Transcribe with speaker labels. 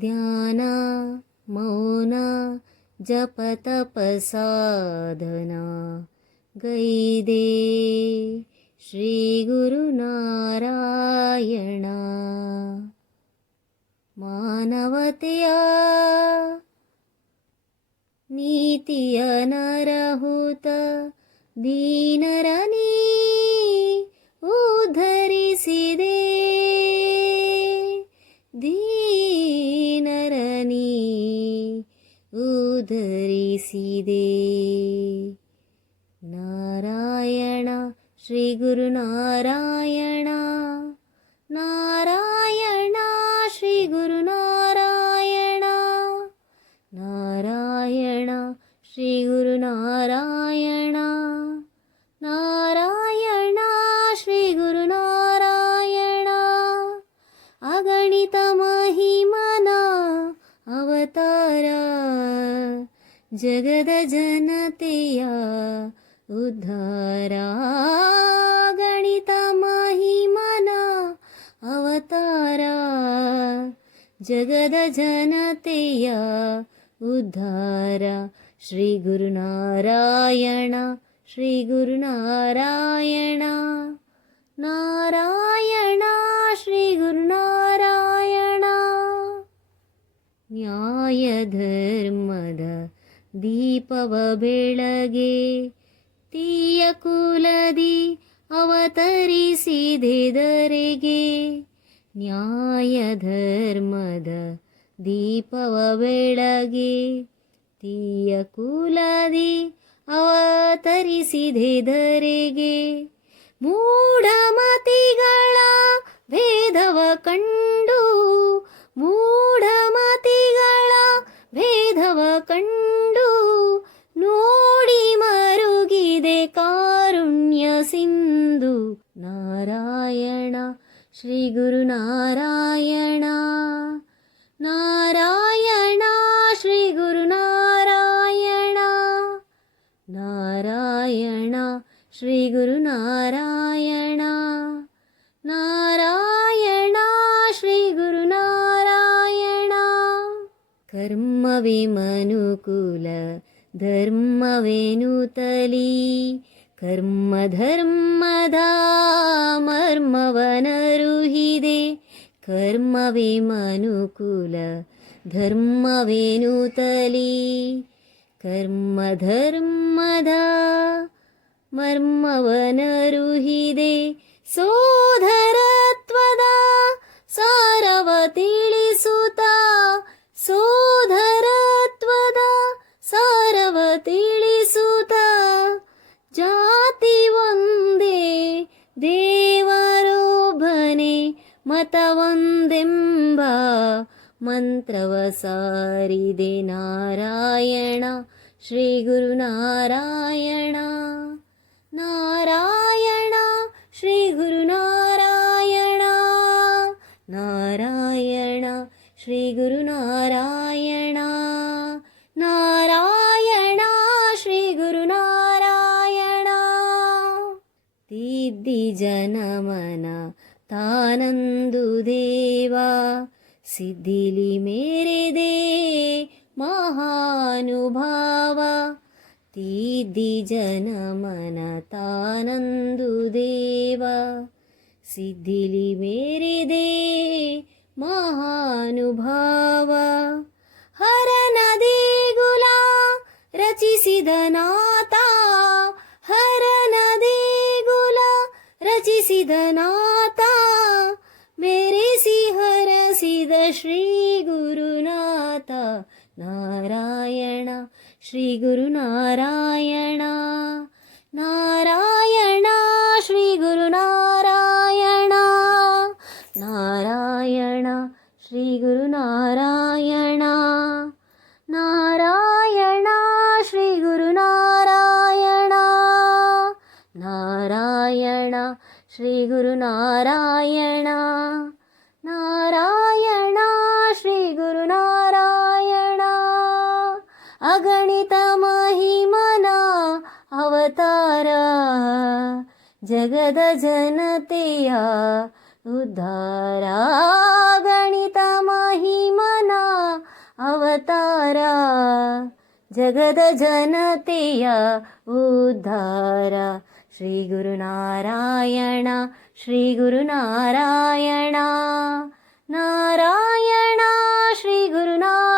Speaker 1: ध्याना मौना जपतपसाधना गैदे श्रीगुरुनारायणा मानवतया नीति नरहुत दीनरनी ಧರಿಸಿದೆ ನಾರಾಯಣ ಶ್ರೀ ಗುರುನಾರಾಯಣ ನಾರಾಯಣ ಶ್ರೀ ಗುರುನಾರಾಯಣ ನಾರಾಯಣ ಶ್ರೀ ಗುರುನಾರಾಯಣ ನಾರಾಯಣ ಶ್ರೀ ಗುರುನಾರಾಯಣ ಅಗಣಿತ ಮಹಿಮನ ಅವತಾರ जगद जनतया उद्धारा गणिता महिमना अवतारा जगद जनतया उद्धारा श्रीगुरुनारायण श्रीगुरुनारायण नारायण श्रीगुरुनारायण न्यायधर्मद ದೀಪವ ಬೆಳಗೆ ತೀಯ ಕುಲದಿ ಅವತರಿಸಿದೆದರೆಗೆ ನ್ಯಾಯ ಧರ್ಮದ ದೀಪವ ಬೆಳಗೆ ತೀಯ ಕುಲದಿ ಅವತರಿಸಿದೆದರೆಗೆ ಮೂಢಮತಿಗಳ ಭೇದವ ಕಂಡು നോടി മരുകിതേ കാരുണ്യ സിന്ധു നാരായണ ശ്രീ ഗുരുനാരായണ നാരായണ. ശ്രീ ഗുരുനാരായണ നാരായണ. ശ്രീ ഗുരുനാരായണ നാരായണ. ശ്രീ ഗുരുനാരായണ കർമ്മവിമനുകൂല ಧರ್ಮವೇನುತಲಿ ಕರ್ಮ ಧರ್ಮದ ಮರ್ಮವನರುಹಿದೆ ಕರ್ಮವೇ ಮನುಕುಲ ಧರ್ಮವೇನುತಲಿ ಕರ್ಮ ಧರ್ಮದ ಮರ್ಮವನರುಹಿದೆ. ಸೋದರತ್ವದ मन्त्रवसारिदे नारायण श्रीगुरुनारायण। नारायण श्रीगुरुनारायणा। नारायण श्रीगुरुनारायणा। नारायणा श्रीगुरुनारायणा। दिदिजनमन तानन्दुदेवा। सिद्धिलि मेरे दे महाननुभव तीदि जनमनतानन्दुदेव सिद्धिलि मेरे दे महानुभावा। हरण देगुला रचिदनाता हर देगुला रचिदना നാരായണ ശ്രീ ഗുരു നാരായണ നാരായണ ശ്രീ ഗുരു നാരായണ നാരായണ ശ്രീ ഗുരു നാരായണ നാരായണ ശ്രീ ഗുരു നാരായണ നാരായണ ശ്രീ ഗുരു നാരായണ നാരായണ ശ്രീ ഗുരു ಅಗಣಿತ ಮಹಿಮನ ಅವತಾರ. ಜಗದ ಜನತೆಯ ಉದ್ಧಾರ. ಗಣಿತ ಮಹಿಮನ ಅವತಾರ. ಜಗದ ಜನತೆಯ ಉದ್ಧಾರ. ಶ್ರೀ ಗುರುನಾರಾಯಣ ಶ್ರೀ ಗುರುನಾರಾಯಣ. ನಾರಾಯಣ, ಶ್ರೀ ಗುರುನಾರಾಯಣ